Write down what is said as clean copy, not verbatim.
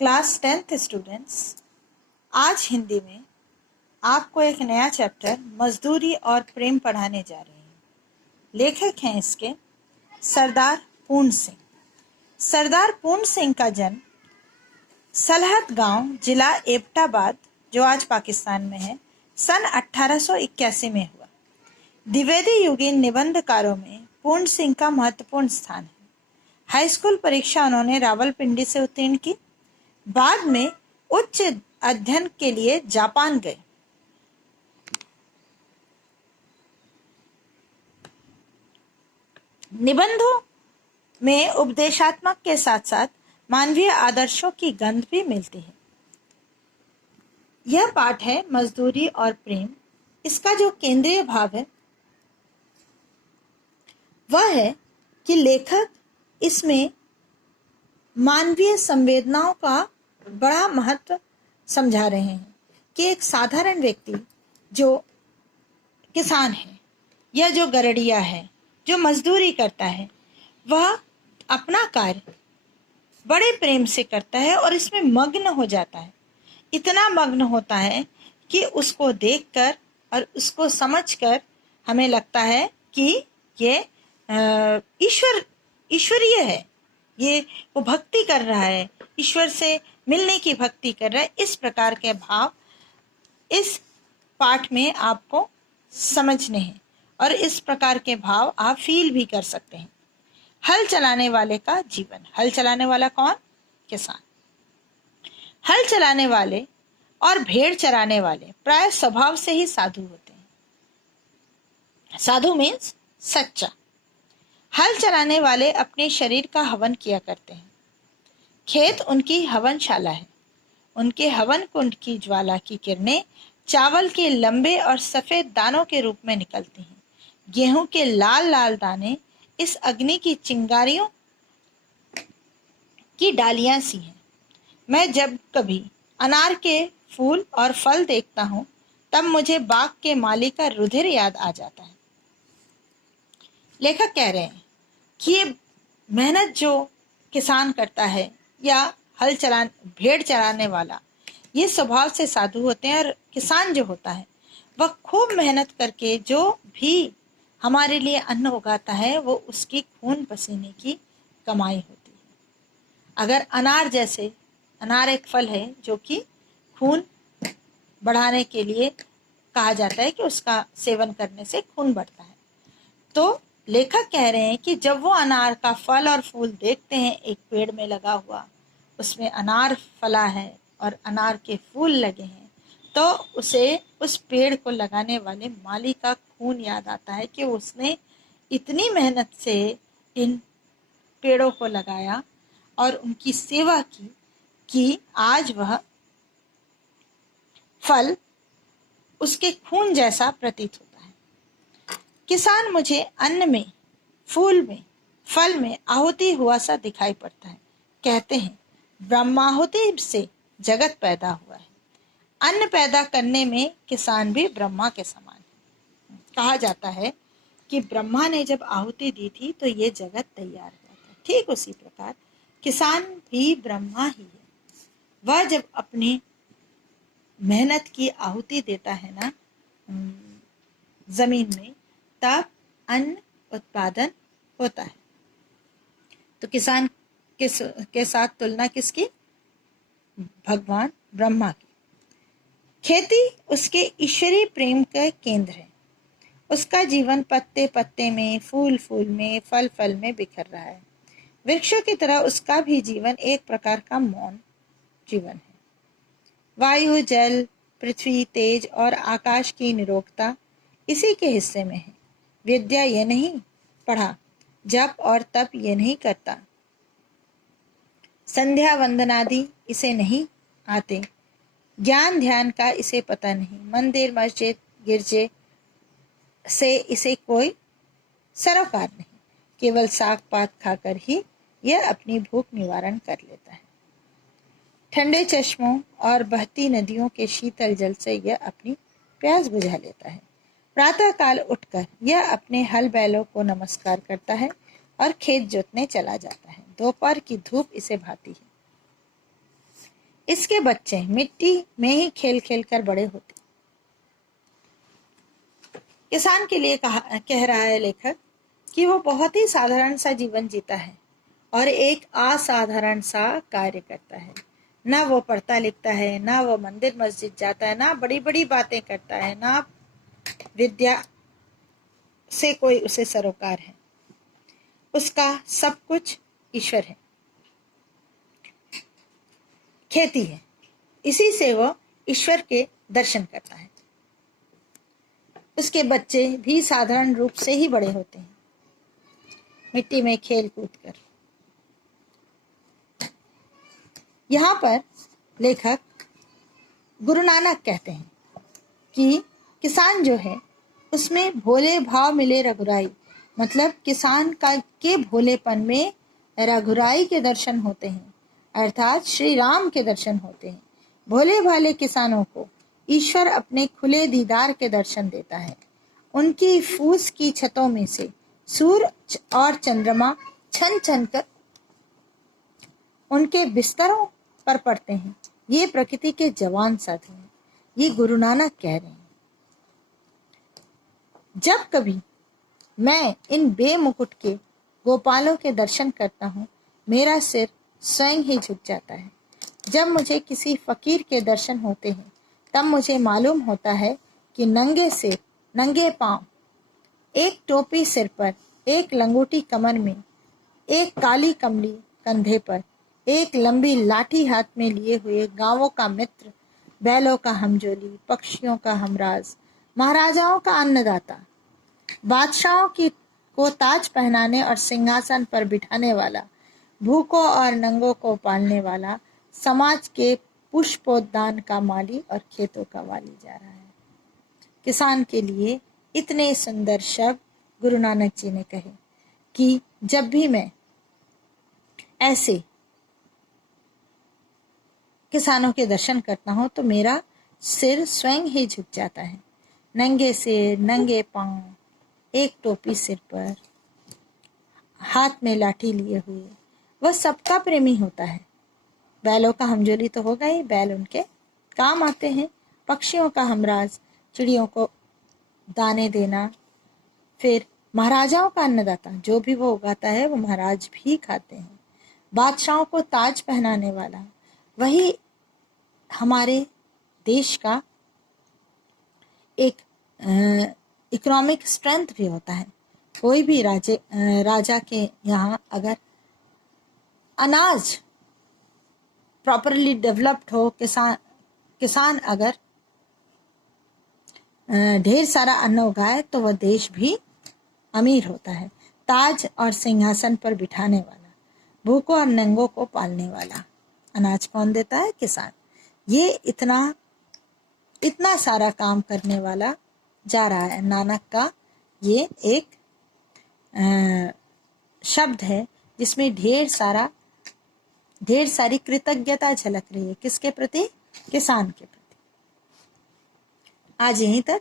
Class 10th students, आज हिंदी में आपको एक नया चैप्टर मजदूरी और प्रेम पढ़ाने जा रहे हैं। लेखक हैं इसके सरदार पूर्ण सिंह। सरदार पूर्ण सिंह का जन्म सलहट गांव, जिला एबटाबाद, जो आज पाकिस्तान में है, सन 1881 में हुआ। द्विवेदी युगीन निबंधकारों में पूर्ण सिंह का महत्वपूर्ण स्थान है। हाई स्कूल परीक्षा उन्होंने रावलपिंडी से उत्तीर्ण की। बाद में उच्च अध्ययन के लिए जापान गए। निबंधों में उपदेशात्मक के साथ साथ मानवीय आदर्शों की गंध भी मिलती है। यह पाठ है मजदूरी और प्रेम। इसका जो केंद्रीय भाव है वह है कि लेखक इसमें मानवीय संवेदनाओं का बड़ा महत्व समझा रहे हैं कि एक साधारण व्यक्ति जो किसान है या जो गरड़िया है, जो मजदूरी करता है, वह अपना कार्य बड़े प्रेम से करता है और इसमें मग्न हो जाता है। इतना मग्न होता है कि उसको देखकर और उसको समझकर हमें लगता है कि ये ईश्वरीय है, ये वो भक्ति कर रहा है, ईश्वर से मिलने की भक्ति कर रहा है। इस प्रकार के भाव इस पाठ में आपको समझने हैं और इस प्रकार के भाव आप फील भी कर सकते हैं। हल चलाने वाले का जीवन। हल चलाने वाला कौन? किसान। हल चलाने वाले और भेड़ चराने वाले प्राय स्वभाव से ही साधु होते हैं। साधु मीन्स सच्चा। हल चलाने वाले अपने शरीर का हवन किया करते हैं। खेत उनकी हवनशाला है। उनके हवन कुंड की ज्वाला की किरणें चावल के लंबे और सफेद दानों के रूप में निकलती हैं। गेहूं के लाल लाल दाने इस अग्नि की चिंगारियों की डालियां सी हैं। मैं जब कभी अनार के फूल और फल देखता हूं तब मुझे बाग के माली का रुधिर याद आ जाता है। लेखक कह रहे हैं कि ये मेहनत जो किसान करता है या भेड़ चराने वाला, ये स्वभाव से साधु होते हैं। और किसान जो होता है वह खूब मेहनत करके जो भी हमारे लिए अन्न उगाता है वो उसकी खून पसीने की कमाई होती है। अगर अनार एक फल है जो कि खून बढ़ाने के लिए कहा जाता है कि उसका सेवन करने से खून बढ़ता है। तो लेखक कह रहे हैं कि जब वो अनार का फल और फूल देखते हैं एक पेड़ में लगा हुआ, उसमें अनार फला है और अनार के फूल लगे हैं, तो उसे उस पेड़ को लगाने वाले माली का खून याद आता है कि उसने इतनी मेहनत से इन पेड़ों को लगाया और उनकी सेवा की कि आज वह फल उसके खून जैसा प्रतीत होता है। किसान मुझे अन्न में, फूल में, फल में आहुति हुआ सा दिखाई पड़ता है। कहते हैं ब्रह्माहुति से जगत पैदा हुआ है। अन्न पैदा करने में किसान भी ब्रह्मा के समान है। कहा जाता है कि ब्रह्मा ने जब आहुति दी थी तो ये जगत तैयार हुआ था। ठीक उसी प्रकार किसान भी ब्रह्मा ही है। वह जब अपनी मेहनत की आहुति देता है ना जमीन में, तब अन्न उत्पादन होता है। तो किसान के साथ तुलना किसकी? भगवान ब्रह्मा की। खेती उसके ईश्वरीय प्रेम का केंद्र है। उसका जीवन पत्ते पत्ते में, फूल फूल में, फल फल में बिखर रहा है। वृक्षों की तरह उसका भी जीवन एक प्रकार का मौन जीवन है। वायु, जल, पृथ्वी, तेज और आकाश की निरोगता इसी के हिस्से में है। विद्या ये नहीं पढ़ा, जप और तप ये नहीं करता, संध्या वंदनादि इसे नहीं आते, ज्ञान ध्यान का इसे पता नहीं, मंदिर मस्जिद गिरजे से इसे कोई सरोकार नहीं। केवल साग पात खाकर ही यह अपनी भूख निवारण कर लेता है। ठंडे चश्मों और बहती नदियों के शीतल जल से यह अपनी प्यास बुझा लेता है। प्रातः काल उठकर यह अपने हल बैलों को नमस्कार करता है और खेत जोतने चला जाता है। दोपहर की धूप इसे भाती है। इसके बच्चे मिट्टी में ही खेल खेल कर बड़े होते। किसान के लिए कह रहा है लेखक कि वो बहुत ही साधारण सा जीवन जीता है और एक असाधारण सा कार्य करता है। ना वो पढ़ता लिखता है, ना वो मंदिर मस्जिद जाता है, ना बड़ी बड़ी बातें करता है, ना विद्या से कोई उसे सरोकार है। उसका सब कुछ ईश्वर है, खेती है। इसी से वो ईश्वर के दर्शन करता है। उसके बच्चे भी साधारण रूप से ही बड़े होते हैं, मिट्टी में खेल कूद कर। यहाँ पर लेखक गुरु नानक कहते हैं कि किसान जो है उसमें भोले भाव मिले रघुराई, मतलब किसान का के भोलेपन में रघुराई के दर्शन होते हैं, अर्थात श्री राम के दर्शन होते हैं। भोले भाले किसानों को ईश्वर अपने खुले दीदार के दर्शन देता है। उनकी फूस की छतों में से सूरज और चंद्रमा छन छन कर उनके बिस्तरों पर पड़ते हैं। ये प्रकृति के जवान साथी हैं। ये गुरु नानक कह रहे हैं। जब कभी मैं इन बेमुकुट के गोपालों के दर्शन करता हूँ, मेरा सिर स्वयं ही झुक जाता है। जब मुझे किसी फकीर के दर्शन होते हैं, तब मुझे मालूम होता है कि नंगे सिर, नंगे पांव, एक टोपी सिर पर, एक लंगोटी कमर में, एक काली कमली कंधे पर, एक लंबी लाठी हाथ में लिए हुए गांवों का मित्र, बैलों का हमजोली, पक्षियों का हमराज, महाराजाओं का अन्नदाता, बादशाहों की को ताज पहनाने और सिंहासन पर बिठाने वाला, भूखों और नंगों को पालने वाला, समाज के पुष्पोद्यान का माली और खेतों का वाली जा रहा है। किसान के लिए इतने सुंदर शब्द गुरु नानक जी ने कहे कि जब भी मैं ऐसे किसानों के दर्शन करता हूँ तो मेरा सिर स्वयं ही झुक जाता है। नंगे सिर, नंगे पांव, एक टोपी सिर पर, हाथ में लाठी लिए हुए, वह सबका प्रेमी होता है। बैलों का हमजोली तो होगा ही, बैल उनके काम आते हैं। पक्षियों का हमराज, चिड़ियों को दाने देना। फिर महाराजाओं का अन्नदाता, जो भी वो उगाता है वो महाराज भी खाते हैं। बादशाहों को ताज पहनाने वाला, वही हमारे देश का एक इकोनॉमिक स्ट्रेंथ भी होता है। कोई भी राजा के यहाँ अगर अनाज प्रॉपरली डेवलप्ड हो, किसान अगर ढेर सारा अन्न उगाए तो वह देश भी अमीर होता है। ताज और सिंहासन पर बिठाने वाला, भूखों और नंगों को पालने वाला, अनाज कौन देता है? किसान। ये इतना सारा काम करने वाला जा रहा है। नानक का ये एक शब्द है जिसमें ढेर सारी कृतज्ञता झलक रही है। किसके प्रति? किसान के प्रति। आज यहीं तक।